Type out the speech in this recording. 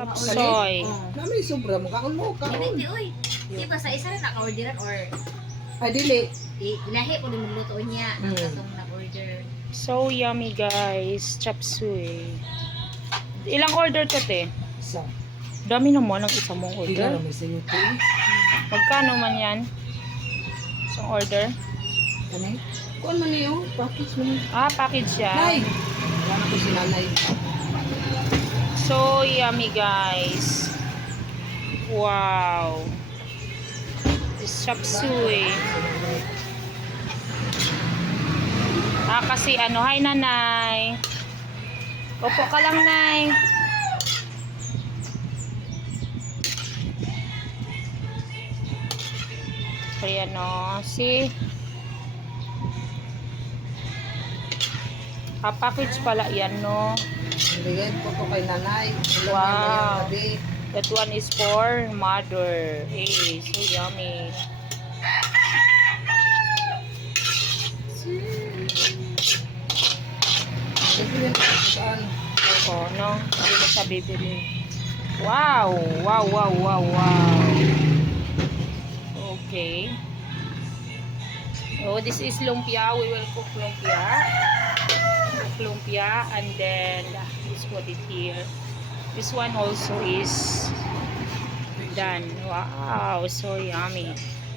Chop Sali? soy. Namin sobra mo kaon mo ka. Hindi, uy. Di ba sa isa na naka-orderan or Ay dili. lahi po din magluto niya ang katong nag-order. So yummy guys. Chop suey. Ilang order to te? Isa. Dami naman ang isa mong Hindi order. na namin sa yuti. Magkano man yan? Isang order? Kani? Kuan man niyo, package man. Ah, package siya. Nay. Wala ko si nanay. So yummy guys. Wow. This chop suey. Ah, kasi ano, hi nanay. Opo ka lang, nay. Ayan o, see? Ah, package pala yan, no? Bigay ko to kay nanay. Ulam Wow. niya mayang gabi. That one is for mother. Hey, so yummy. Siyempre yun kung saan. Ako, no? Hindi mo siya bibili. Wow! Wow, wow, wow, wow. Okay. Oh, this is lumpia. We will cook lumpia. Cook lumpia and then let's put it here. This one also is done. Wow, so yummy.